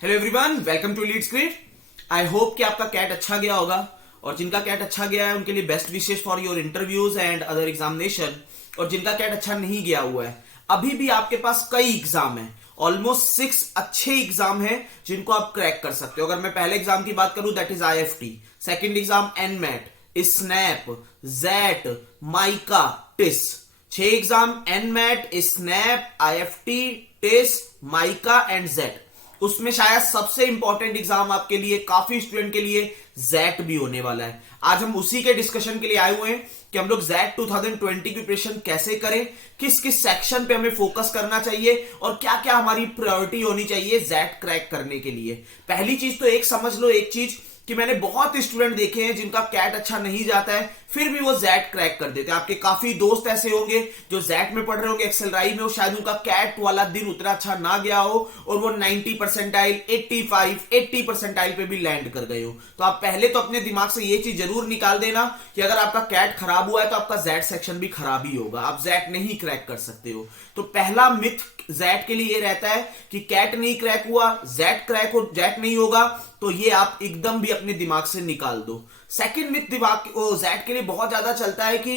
Hello everyone, welcome to leads grade. I hope कि आपका cat अच्छा गया होगा और जिनका कैट अच्छा गया है उनके लिए best wishes for your interviews and other examination. और जिनका कैट अच्छा नहीं गया हुआ है, अभी भी आपके पास कई एग्जाम है, ऑलमोस्ट 6 अच्छे एग्जाम है जिनको आप क्रैक कर सकते हो। अगर मैं पहले एग्जाम की बात करूं that is IFT, second exam NMAT, SNAP, XAT, MICA, TISS. 6 exam NMAT, SNAP, IFT, TISS, MICA and XAT. उसमें शायद सबसे इंपॉर्टेंट एग्जाम आपके लिए, काफी स्टूडेंट के लिए जैट भी होने वाला है। आज हम उसी के डिस्कशन के लिए आए हुए हैं कि हम लोग जैट 2020 की प्रिपरेशन कैसे करें, किस किस सेक्शन पे हमें फोकस करना चाहिए और क्या क्या हमारी प्रायोरिटी होनी चाहिए जैट क्रैक करने के लिए। पहली चीज तो एक समझ लो, एक चीज कि मैंने बहुत स्टूडेंट देखे हैं जिनका कैट अच्छा नहीं जाता है फिर भी वो जैट क्रैक कर देते हैं। आपके काफी दोस्त ऐसे होंगे जो जैट में पढ़ रहे होंगे, एक्सेलराई में हो, शायद उनका कैट वाला दिन उतना अच्छा ना गया हो और वो 90 परसेंटाइल, 85, 80 परसेंटाइल पे भी लैंड कर गए हो। तो आप पहले तो अपने दिमाग से ये चीज जरूर निकाल देना कि अगर आपका कैट खराब हुआ है तो आपका जैट सेक्शन भी खराब ही होगा, आप जैट नहीं क्रैक कर सकते हो। तो पहला मिथ जैट के लिए ये रहता है कि कैट नहीं क्रैक हुआ, जैट क्रैक हो, जैट नहीं होगा, तो ये आप एकदम भी अपने दिमाग से निकाल दो। सेकंड मिथ दिमाग जैट के लिए बहुत ज्यादा चलता है कि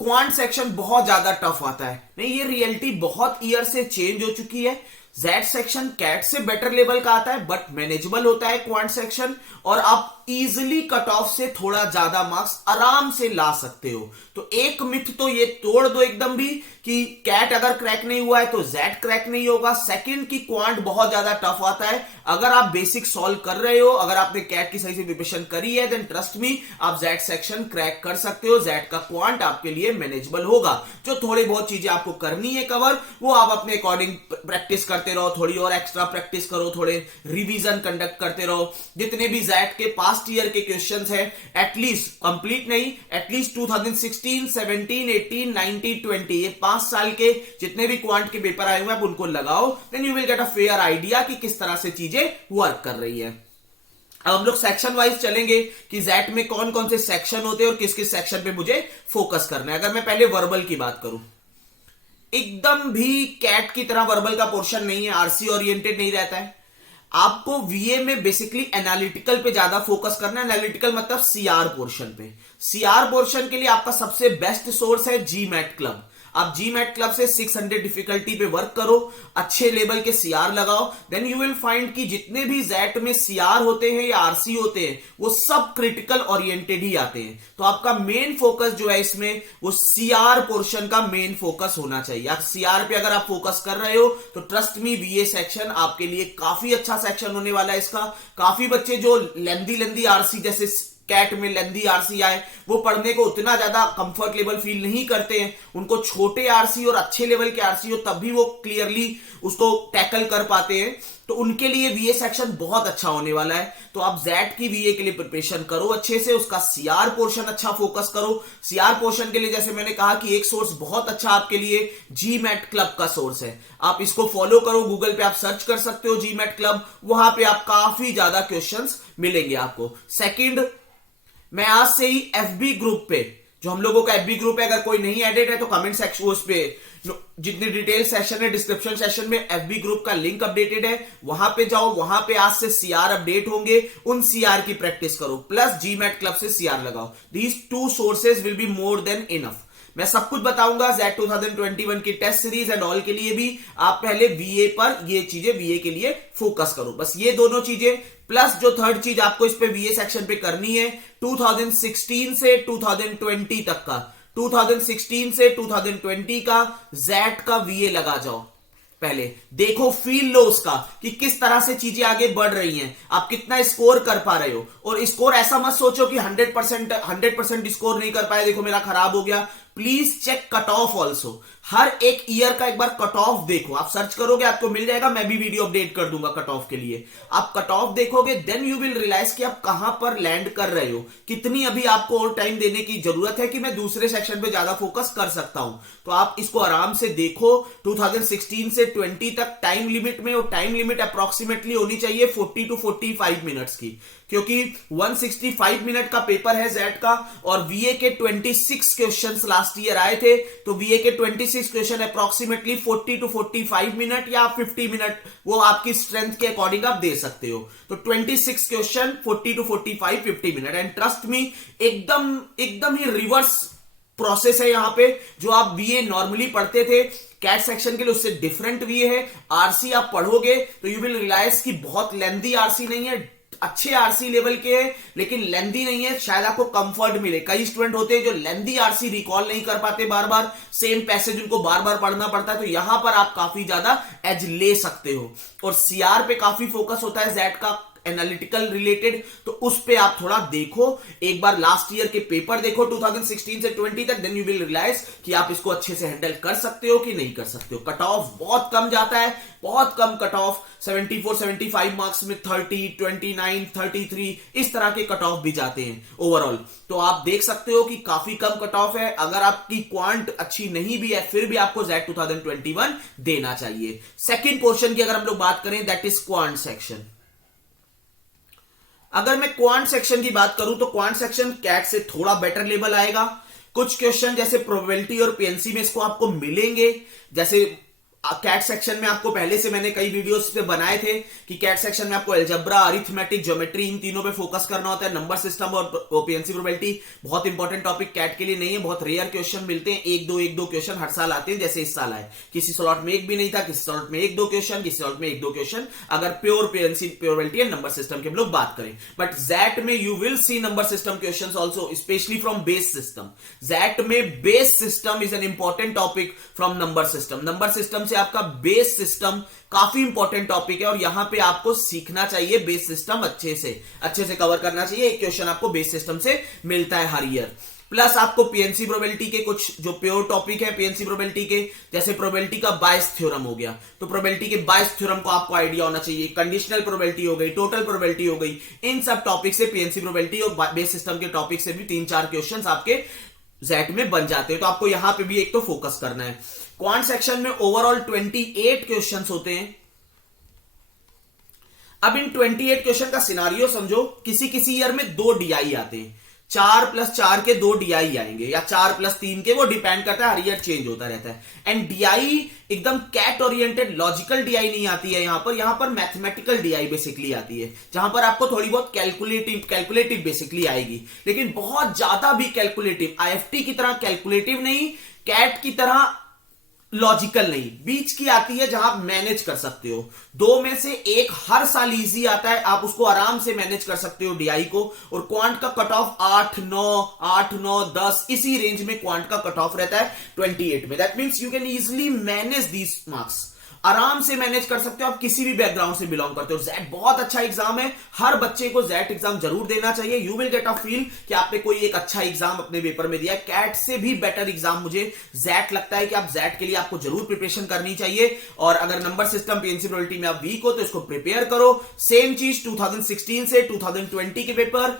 क्वांट सेक्शन बहुत ज्यादा टफ आता है। नहीं, ये रियलिटी बहुत ईयर से चेंज हो चुकी है। जेड सेक्शन कैट से बेटर लेवल का आता है बट मैनेजेबल होता है क्वांट सेक्शन, और आप इजिली कट ऑफ से थोड़ा ज्यादा मार्क्स आराम से ला सकते हो। तो एक मिथ तो ये तोड़ दो एकदम भी कि कैट अगर क्रैक नहीं हुआ है तो जेड क्रैक नहीं होगा। सेकंड की क्वांट बहुत ज्यादा टफ आता है। अगर आप बेसिक सॉल्व कर रहे हो, अगर आपने कैट की सही से प्रिपरेशन करी है, देन ट्रस्ट मी आप जेड सेक्शन क्रैक कर सकते हो। जेड का क्वांट आपके लिए मैनेजेबल होगा। जो थोड़ी बहुत चीजें आपको करनी है कवर, वो आप अपने अकॉर्डिंग प्रैक्टिस करते रहो, थोड़ी और एक्स्ट्रा प्रैक्टिस करो, थोड़े रिवीजन कंडक्ट करते रहो। जितने भी जेड के पास्ट ईयर के क्वेश्चंस हैं, एटलीस्ट कंप्लीट नहीं, एटलीस्ट 2016, 17, 18, 19, 20, ये 5 साल के जितने भी क्वांट के पेपर आए हुए हैं आप उनको लगाओ, then you will get a fair idea कि किस तरह से चीजें वर्क कर रही है। अब हम लोग सेक्शन वाइज चलेंगे कि जैट में कौन कौन से सेक्शन होते हैं और किस किस सेक्शन पे मुझे फोकस करना है। अगर मैं पहले वर्बल की बात करूं, एकदम भी कैट की तरह वर्बल का पोर्शन नहीं है, आरसी ओरिएंटेड नहीं रहता है। आपको वीए में बेसिकली एनालिटिकल पे ज्यादा फोकस करना है। एनालिटिकल मतलब सीआर पोर्शन पे। सीआर पोर्शन के लिए आपका सबसे बेस्ट सोर्स है जीमैट क्लब। आप जीमैट क्लब से 600 डिफिकल्टी पे वर्क करो, अच्छे लेवल के सीआर लगाओ, देन यू विल फाइंड कि जितने भी जैट में सीआर होते हैं या आरसी होते हैं वो सब क्रिटिकल ओरिएंटेड ही आते हैं। तो आपका मेन फोकस जो है इसमें वो सीआर पोर्शन का मेन फोकस होना चाहिए। आप सीआर पे अगर आप फोकस कर रहे हो तो ट्रस्ट मी वीए सेक्शन आपके लिए काफी अच्छा सेक्शन होने वाला है। इसका काफी बच्चे जो लेंदी आरसी जैसे कैट में लेंदी आरसी आए वो पढ़ने को उतना ज्यादा कंफर्टेबल फील नहीं करते हैं। उनको छोटे आरसी और अच्छे लेवल के आरसी हो तब भी वो क्लियरली उसको टैकल कर पाते हैं। तो उनके लिए वीए सेक्शन बहुत अच्छा होने वाला है। तो आप जैट की वीए के लिए प्रिपरेशन करो अच्छे से, उसका सीआर पोर्शन अच्छा फोकस करो। सीआर पोर्शन के लिए जैसे मैंने कहा कि एक सोर्स बहुत अच्छा आपके लिए जीमैट क्लब का सोर्स है। आप इसको फॉलो करो, गूगल पे आप सर्च कर सकते हो जीमैट क्लब, वहां पे आप काफी ज्यादा क्वेश्चंस मिलेंगे आपको। सेकंड, मैं आज से ही एफबी ग्रुप पे, जो हम लोगों का एफबी ग्रुप है, अगर कोई नहीं एडेड है तो कमेंट सेक्शन उस पे जितने डिटेल सेशन है डिस्क्रिप्शन सेशन में एफबी ग्रुप का लिंक अपडेटेड है, वहां पे जाओ। वहां पे आज से सीआर अपडेट होंगे, उन सीआर की प्रैक्टिस करो, प्लस जीमैट क्लब से सीआर लगाओ। These 2 sources will be more than enough. मैं सब कुछ बताऊंगा जेट 2021 की टेस्ट सीरीज एंड ऑल के लिए भी। आप पहले वीए पर ये चीजें, वीए के लिए फोकस करो, बस ये दोनों चीजें। प्लस जो थर्ड चीज आपको इस पे वीए सेक्शन पे करनी है, 2016 से 2020 तक का, 2016 से 2020 का जेट का वीए लगा जाओ। पहले देखो, फील लो उसका कि किस तरह से चीजें आगे बढ़ रही हैं, आप कितना स्कोर कर पा रहे हो। और स्कोर ऐसा मत सोचो कि 100% स्कोर नहीं कर पाए, देखो मेरा खराब हो गया। Please check cut off also. हर एक ईयर का एक बार कट ऑफ देखो, आप सर्च करोगे आपको मिल जाएगा, मैं भी वीडियो अपडेट कर दूंगा कट ऑफ के लिए। आप कट ऑफ देखोगे देन यू विल रियलाइज कि आप कहां पर लैंड कर रहे हो, कितनी अभी आपको और टाइम देने की जरूरत है कि मैं दूसरे सेक्शन पे ज्यादा फोकस कर सकता हूं। तो आप इसको आराम से देखो। 2016 से 20 तक टाइम लिमिट में, और टाइम लिमिट अप्रोक्सीमेटली होनी चाहिए 40 to 45 मिनट्स की, क्योंकि 165 मिनट का पेपर है जेट का और वीए के 26 क्वेश्चंस लास्ट लास्ट ईयर आए थे तो बीए के 26 क्वेश्चन अप्रोक्सीमेटली 40 टू 45 मिनट या 50 मिनट, वो आपकी स्ट्रेंथ के अकॉर्डिंग आप दे सकते हो। तो 26 question 40 to 45 50 minute, and trust me एकदम एकदम ही रिवर्स प्रोसेस है यहां पे। जो आप बीए नॉर्मली पढ़ते थे कैट सेक्शन के लिए, उससे डिफरेंट बीए है। आरसी आप पढ़ोगे तो यू विल रियलाइज कि बहुत लेंथी आरसी नहीं है, अच्छे आरसी लेवल के है लेकिन लेंथी नहीं है, शायद आपको कंफर्ट मिले। कई स्टूडेंट होते हैं जो लेंथी आरसी रिकॉल नहीं कर पाते, बार बार सेम पैसेज उनको बार बार पढ़ना पड़ता है, तो यहां पर आप काफी ज्यादा एज ले सकते हो। और सीआर पे काफी फोकस होता है जेड का, एनालिटिकल रिलेटेड, तो उस पे आप थोड़ा देखो, एक बार लास्ट ईयर के पेपर देखो 2016 से 20 तक, देन यू विल रियलाइज कि आप इसको अच्छे से हैंडल कर सकते हो कि नहीं कर सकते हो। कट ऑफ बहुत कम जाता है, बहुत कम कट ऑफ, 74 75 मार्क्स में 30 29 33 इस तरह के कट ऑफ भी जाते हैं ओवरऑल। तो आप देख सकते हो कि काफी कम कट ऑफ है। अगर आपकी क्वांट अच्छी नहीं भी है फिर भी आपको जेड 2021 देना चाहिए। सेकेंड पोर्शन की अगर हम लोग बात करें, दैट इज क्वांट सेक्शन। अगर मैं क्वांट सेक्शन की बात करूं तो क्वांट सेक्शन कैट से थोड़ा बेटर लेवल आएगा। कुछ क्वेश्चन जैसे प्रोबेबिलिटी और पीएनसी में इसको आपको मिलेंगे, जैसे कैट सेक्शन में आपको पहले से मैंने कई वीडियोस पे बनाए थे कि कैट सेक्शन में आपको अलजेब्रा, अरिथमेटिक, ज्योमेट्री, इन तीनों पे फोकस करना होता है। नंबर सिस्टम और पीएनसी प्रोबेबिलिटी बहुत इंपॉर्टेंट टॉपिक कैट के लिए नहीं है, बहुत रेयर क्वेश्चन मिलते हैं, एक दो क्वेश्चन हर साल आते हैं, जैसे इस साल आए। किसी स्लॉट में एक भी नहीं था, किसी स्लॉट में एक दो क्वेश्चन, किसी स्लॉट में एक दो क्वेश्चन, अगर pure PNC probability and number system के हम लोग बात करें। बट जैट में you will see number system question also, specially from base system. XAT में base system is an important topic from number system. Number system से आपका base system काफी इंपॉर्टेंट टॉपिक है और यहां पे आपको सीखना चाहिए बेस सिस्टम, अच्छे से कवर करना चाहिए। एक क्वेश्चन आपको बेस सिस्टम से मिलता है हर ईयर। प्लस आपको पीएनसी प्रोबेबिलिटी के कुछ जो प्योर टॉपिक है पीएनसी प्रोबेबिलिटी के, जैसे प्रोबेबिलिटी का बायस थ्योरम हो गया, तो प्रोबेबिलिटी के बायस थ्योरम को आपको आइडिया होना चाहिए। कंडीशनल प्रोबेबिलिटी हो गई, टोटल प्रोबेबिलिटी हो गई, इन सब टॉपिक से पीएनसी प्रोबेबिलिटी और बेस सिस्टम के टॉपिक से भी 3-4 क्वेश्चन आपके जेट में बन जाते हैं। तो आपको यहां पे भी एक तो फोकस करना है। क्वांट सेक्शन में ओवरऑल 28 क्वेश्चंस होते हैं। अब इन 28 क्वेश्चन का सिनारियो समझो, किसी किसी ईयर में 2 डीआई आते हैं, 4+4 के 2 डीआई आएंगे या 4+3 के, वो डिपेंड करता है, हर ईयर चेंज होता रहता है। एंड डीआई एकदम कैट ओरिएंटेड लॉजिकल डीआई नहीं आती है यहां पर मैथमेटिकल डीआई बेसिकली आती है, जहां पर आपको थोड़ी बहुत कैलकुलेटिव बेसिकली आएगी, लेकिन बहुत ज्यादा भी कैलकुलेटिव, आईएफटी की तरह कैलकुलेटिव नहीं, कैट की तरह लॉजिकल नहीं, बीच की आती है जहां आप मैनेज कर सकते हो। 2 में से एक हर साल इजी आता है, आप उसको आराम से मैनेज कर सकते हो डीआई को। और क्वांट का कट ऑफ 8, 9, 10 इसी रेंज में क्वांट का कट ऑफ रहता है 28 में। That means you can easily manage these marks, आराम से मैनेज कर सकते हो, आप किसी भी बैकग्राउंड से बिलोंग करते हो। जेट बहुत अच्छा एग्जाम है, हर बच्चे को जेट एग्जाम जरूर देना चाहिए। You will get a feel कि आपने कोई एक अच्छा एग्जाम अपने पेपर में दिया। कैट से भी बेटर एग्जाम मुझे जेट लगता है कि आप जेट के लिए आपको जरूर प्रिपरेशन करनी चाहिए। और अगर नंबर सिस्टम पीएनसी प्रोबेबिलिटी में आप वीक हो तो इसको प्रिपेयर करो। सेम चीज 2016 से 2020 के पेपर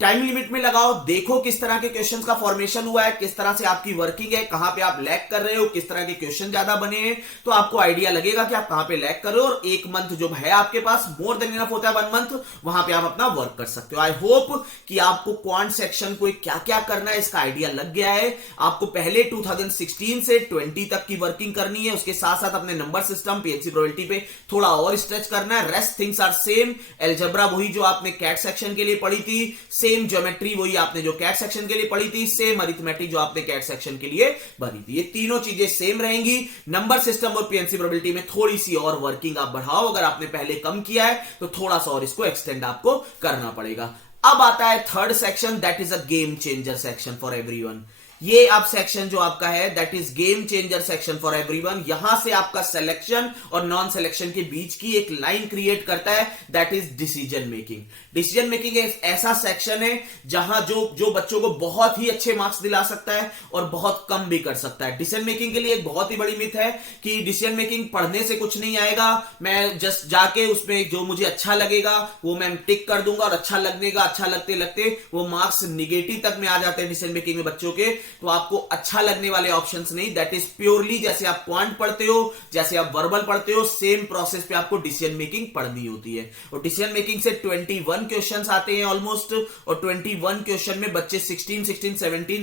टाइम लिमिट में लगाओ, देखो किस तरह के क्वेश्चंस का फॉर्मेशन हुआ है, किस तरह से आपकी वर्किंग है, कहां पे आप लैग कर रहे हो, किस तरह के क्वेश्चन ज्यादा बने हैं, तो आपको आइडिया लगेगा कि आप कहां पे लैग कर रहे हो। और 1 मंथ जो है आपके पास, मोर देन इनफ होता है 1 मंथ, वहां पे आप अपना वर्क कर सकते हो। आई होप कि आपको क्वांट सेक्शन को क्या क्या करना है इसका आइडिया लग गया है। आपको पहले 2016 से 20 तक की वर्किंग करनी है, उसके साथ साथ अपने नंबर सिस्टम पीएनसी प्रोबेबिलिटी पे थोड़ा और स्ट्रेच करना है। Rest things are same. Algebra वही जो आपने कैट सेक्शन के लिए पढ़ी थी, सेम ज्योमेट्री वही आपने जो कैट सेक्शन के लिए पढ़ी थी, सेम अरिथमेटिक जो आपने कैट सेक्शन के लिए भरी थी, ये तीनों चीजें सेम रहेंगी। नंबर सिस्टम और पीएनसी प्रोबेबिलिटी में थोड़ी सी और वर्किंग आप बढ़ाओ, अगर आपने पहले कम किया है तो थोड़ा सा और इसको एक्सटेंड आपको करना पड़ेगा। अब आता है third section, that is a game changer section for everyone. ये अब सेक्शन जो आपका है that is game changer section for everyone. यहां से आपका सिलेक्शन और नॉन सिलेक्शन के बीच की एक लाइन क्रिएट करता है, that is decision making. Decision making एक ऐसा सेक्शन है जहां जो बच्चों को बहुत ही अच्छे मार्क्स दिला सकता है और बहुत कम भी कर सकता है। डिसीजन मेकिंग के लिए एक बहुत ही बड़ी मिथ है कि डिसीजन मेकिंग पढ़ने से कुछ नहीं आएगा, मैं जस्ट जाके उसमें जो मुझे अच्छा लगेगा वो मैं टिक कर दूंगा और अच्छा लगने का, अच्छा लगते लगते वो मार्क्स निगेटिव तक में आ जाते हैं डिसीजन मेकिंग में बच्चों के। तो आपको अच्छा लगने वाले ऑप्शंस नहीं, दैट इज प्योरली जैसे आप क्वांट पढ़ते हो, जैसे आप वर्बल पढ़ते हो, सेम प्रोसेस पे आपको डिसीजन मेकिंग पढ़नी होती है। और डिसीजन मेकिंग से 21 क्वेश्चंस आते हैं ऑलमोस्ट, और 21 क्वेश्चन में बच्चे 16,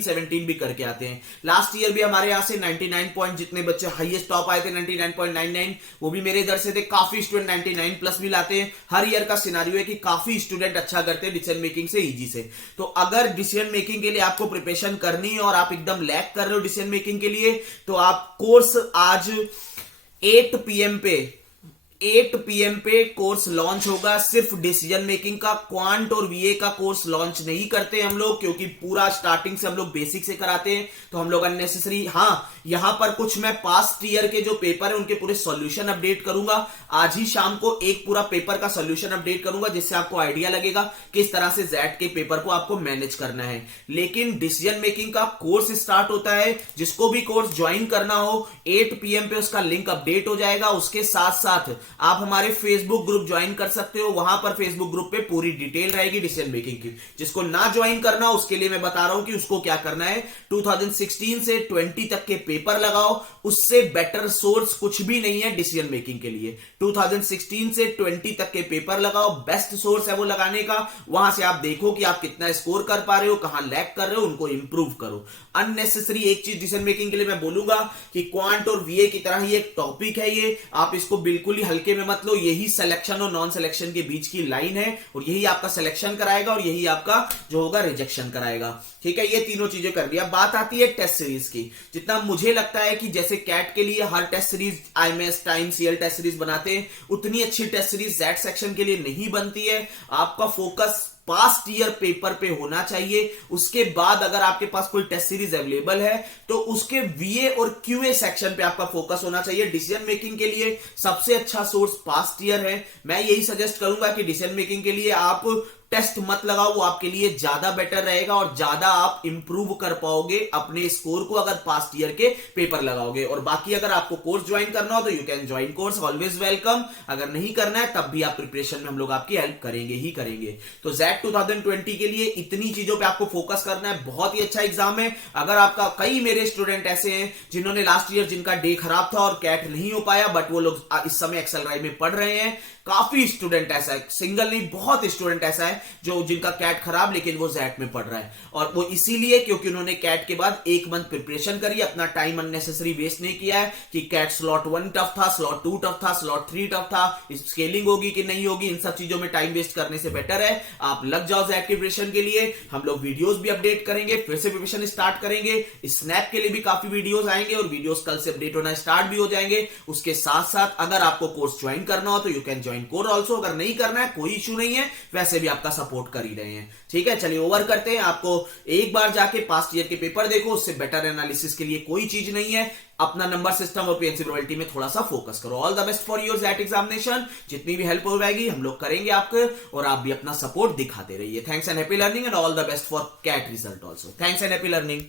17 भी करके आते हैं। लास्ट ईयर भी हमारे यहां से 99 पॉइंट जितने बच्चे हाईएस्ट टॉप आए थे 99.99, वो भी मेरे इधर से थे। काफी स्टूडेंट 99 प्लस भी लाते हैं। हर ईयर का सिनारियो है कि काफी स्टूडेंट अच्छा करते हैं डिसीजन मेकिंग से, इजी से। तो अगर डिसीजन मेकिंग के लिए आपको प्रिपरेशन करनी है और आप एकदम लैक कर रहे हो डिसीजन मेकिंग के लिए, तो आप कोर्स आज 8 PM पे कोर्स लॉन्च होगा। सिर्फ डिसीजन मेकिंग का, क्वांट और वीए का कोर्स लॉन्च नहीं करते हम लोग, क्योंकि पूरा स्टार्टिंग से हम लोग बेसिक से कराते हैं, तो हम लोग अननेसेसरी। हाँ, यहां पर कुछ मैं पास्ट ईयर के जो पेपर है उनके पूरे सॉल्यूशन अपडेट करूंगा। आज ही शाम को एक पूरा पेपर का सॉल्यूशन अपडेट करूंगा, जिससे आपको आइडिया लगेगा किस तरह से जैट के पेपर को आपको मैनेज करना है। लेकिन डिसीजन मेकिंग का कोर्स स्टार्ट होता है, जिसको भी कोर्स ज्वाइन करना हो 8 PM पे उसका लिंक अपडेट हो जाएगा। उसके साथ साथ आप हमारे फेसबुक ग्रुप ज्वाइन कर सकते हो, वहां पर फेसबुक ग्रुप पे पूरी डिटेल रहेगी डिसीजन मेकिंग की। जिसको ना ज्वाइन करना उसके लिए मैं बता रहा हूं कि उसको क्या करना है। 2016 से 20 तक के पेपर लगाओ, उससे बेटर सोर्स कुछ भी नहीं है डिसीजन मेकिंग के लिए। 2016 से 20 तक के पेपर लगाओ, बेस्ट सोर्स है वो लगाने का। वहां से आप देखो कि आप कितना स्कोर कर पा रहे हो, कहां लैग कर रहे हो, उनको इंप्रूव करो। अननेसेसरी एक चीज डिसीजन मेकिंग के लिए मैं बोलूंगा कि क्वांट और वीए की तरह ही एक टॉपिक है ये, आप इसको बिल्कुल ही हल्के में मत लो। यही सिलेक्शन और नॉन सिलेक्शन के बीच की लाइन है, और यही आपका सिलेक्शन कराएगा और यही आपका जो होगा रिजेक्शन कराएगा। ठीक है, ये तीनों चीजें कर दिया। बात आती है टेस्ट सीरीज की। जितना मुझे लगता है कि जैसे कैट के लिए हर test series IMS time CL test series बनाते हैं, उतनी अच्छी टेस्ट सीरीज जेड सेक्शन के लिए नहीं बनती है। आपका फोकस पास्ट ईयर पेपर पे होना चाहिए। उसके बाद अगर आपके पास कोई टेस्ट सीरीज अवेलेबल है तो उसके VA और QA सेक्शन पे आपका फोकस होना चाहिए। डिसीजन मेकिंग के लिए सबसे अच्छा सोर्स पास्ट ईयर है। मैं यही सजेस्ट करूंगा कि डिसीजन मेकिंग के लिए आप टेस्ट मत लगाओ, वो आपके लिए ज्यादा बेटर रहेगा और ज्यादा आप इंप्रूव कर पाओगे अपने स्कोर को अगर पास्ट ईयर के पेपर लगाओगे। और बाकी अगर आपको कोर्स ज्वाइन करना हो तो you can join course, always welcome. अगर नहीं करना है तब भी आप प्रिपरेशन में हम लोग आपकी हेल्प करेंगे ही करेंगे। तो जेट 2020 के लिए इतनी चीजों पे आपको फोकस करना है। बहुत ही अच्छा एग्जाम है। अगर आपका, कई मेरे स्टूडेंट ऐसे हैं जिन्होंने लास्ट ईयर जिनका डे खराब था और कैट नहीं हो पाया, बट वो लोग इस समय एक्सेल राइज में पढ़ रहे हैं। काफी स्टूडेंट ऐसा है, सिंगल नहीं बहुत स्टूडेंट ऐसा है जो जिनका कैट खराब लेकिन वो जेट में पढ़ रहा है। और वो इसीलिए क्योंकि उन्होंने कैट के बाद 1 मंथ प्रिपरेशन करी, अपना टाइम अननेसेसरी वेस्ट नहीं किया है कि कैट स्लॉट 1 टफ था, स्लॉट 2 टफ था, स्लॉट 3 टफ था, स्केलिंग होगी कि नहीं होगी, इन सब चीजों में टाइम वेस्ट करने से बेटर है आप लग जाओ जेट की प्रिपरेशन के लिए। हम लोग वीडियोस भी अपडेट करेंगे, फिर से प्रिपरेशन स्टार्ट करेंगे। स्नैप के लिए भी काफी वीडियोस आएंगे और वीडियोस कल से अपडेट होना स्टार्ट भी हो जाएंगे। उसके साथ साथ अगर आपको कोर्स ज्वाइन करना हो तो you can join course also. अगर नहीं करना है कोई इश्यू नहीं है, वैसे भी आपका सपोर्ट कर ही रहे हैं। ठीक है, चलिए ओवर करते हैं। आपको एक बार जाके पास्ट ईयर के पेपर देखो, उससे बेटर एनालिसिस के लिए कोई चीज नहीं है। अपना नंबर सिस्टम और पीएनसी प्रोबेबिलिटी में थोड़ा सा फोकस करो। All the best for your jet examination. जितनी भी हेल्प हो जाएगी हम लोग करेंगे आपको, और आप भी अपना सपोर्ट दिखाते रहिए। Thanks and happy learning and all the best for CAT result also. Thanks and happy learning.